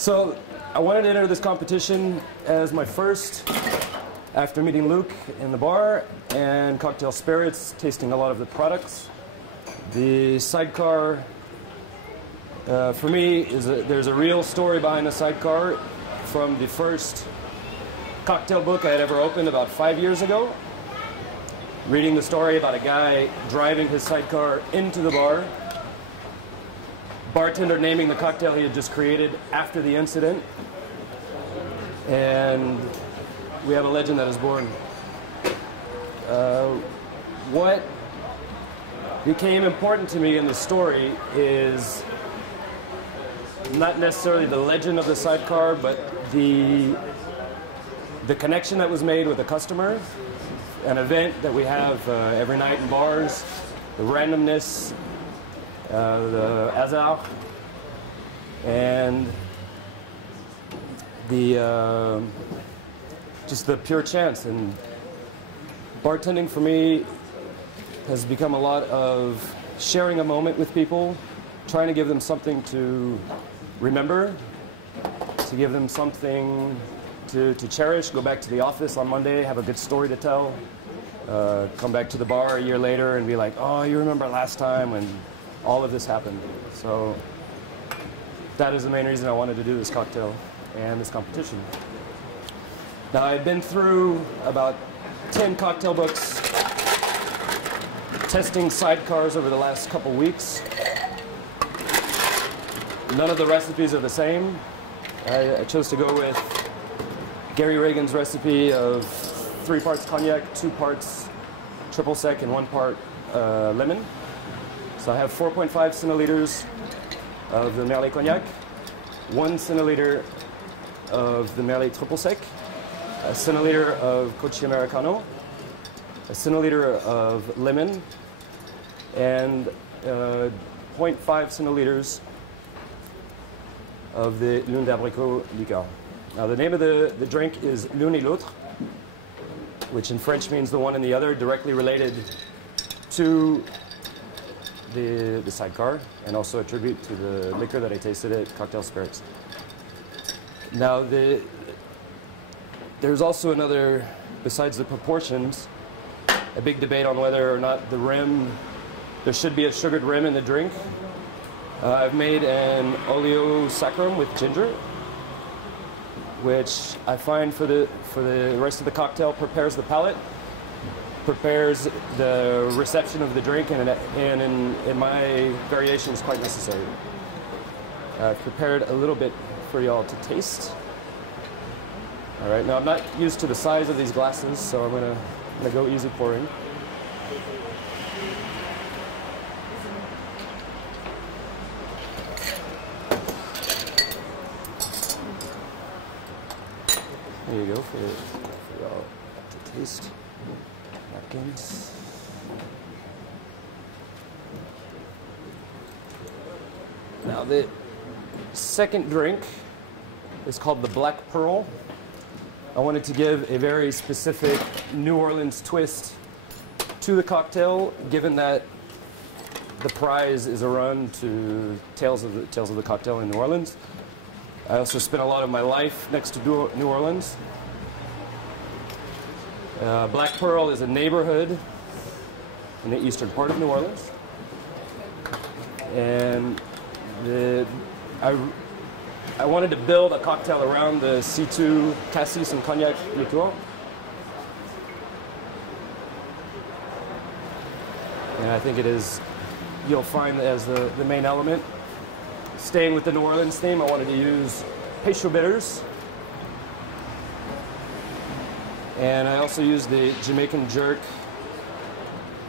So I wanted to enter this competition as my first, after meeting Luke in the bar and Cocktail Spirits, tasting a lot of the products. The Sidecar, for me, there's a real story behind the Sidecar from the first cocktail book I had ever opened about 5 years ago. Reading the story about a guy driving his Sidecar into the bar, bartender naming the cocktail he had just created after the incident, and we have a legend that is born. What became important to me in the story is not necessarily the legend of the Sidecar, but the connection that was made with the customer, an event that we have every night in bars, the randomness, the hasard, and the just the pure chance. And bartending for me has become a lot of sharing a moment with people, trying to give them something to remember, to give them something to cherish, go back to the office on Monday, have a good story to tell, come back to the bar a year later and be like, oh, you remember last time when all of this happened. So that is the main reason I wanted to do this cocktail and this competition. Now, I've been through about 10 cocktail books, testing sidecars over the last couple weeks. None of the recipes are the same. I chose to go with Gary Reagan's recipe of 3 parts cognac, 2 parts triple sec, and 1 part lemon. So I have 4.5 centiliters of the Merlet cognac, 1 centiliter of the Merlet triple sec, a centiliter of Cochi Americano, a centiliter of lemon, and 0.5 centiliters of the Lune d'Abricot liqueur. Now, the name of the drink is L'un et l'autre, which in French means the one and the other, directly related to the Sidecar, and also a tribute to the liquor that I tasted at Cocktail Spirits. Now, there's also another, besides the proportions, a big debate on whether or not the rim, there should be a sugared rim in the drink. I've made an oleo sacrum with ginger, which I find for the rest of the cocktail prepares the palate, prepares the reception of the drink, and in my variation is quite necessary. I've prepared a little bit for y'all to taste. All right, now I'm not used to the size of these glasses, so I'm gonna go easy pouring. There you go for y'all to taste. Napkins. Now the second drink is called the Black Pearl. I wanted to give a very specific New Orleans twist to the cocktail, given that the prize is a run to Tales of the Cocktail in New Orleans. I also spent a lot of my life next to New Orleans. Black Pearl is a neighborhood in the eastern part of New Orleans. And I wanted to build a cocktail around the C2 cassis and cognac liqueur. And I think it is, you'll find as the main element. Staying with the New Orleans theme, I wanted to use Peychaud bitters. And I also used the Jamaican jerk,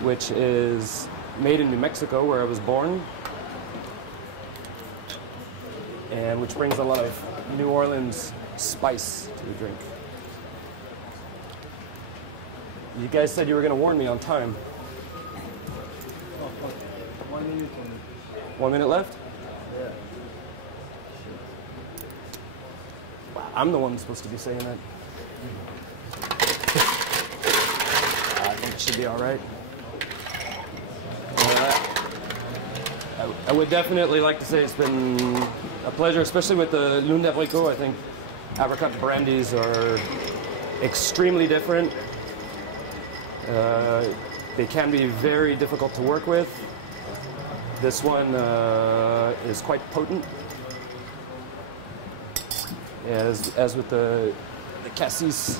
which is made in New Mexico, where I was born, and which brings a lot of New Orleans spice to the drink. You guys said you were going to warn me on time. 1 minute. 1 minute left? Yeah. I'm the one supposed to be saying that. I think it should be all right. I would definitely like to say it's been a pleasure, especially with the Lune d'Abricot. I think apricot brandies are extremely different. They can be very difficult to work with. This one is quite potent. As with the cassis.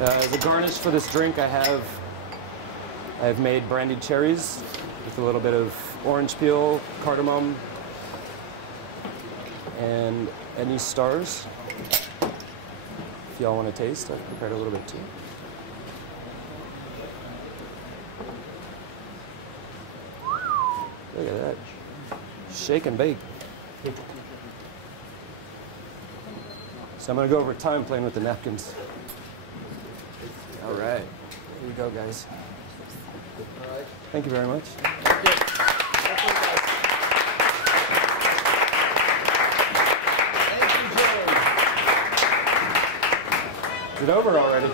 As a garnish for this drink, I've made brandied cherries with a little bit of orange peel, cardamom, and anise stars. If y'all want to taste, I've prepared a little bit too. Look at that. Shake and bake. So I'm going to go over time playing with the napkins. All right. Here we go, guys. All right. Thank you very much. Is it over already?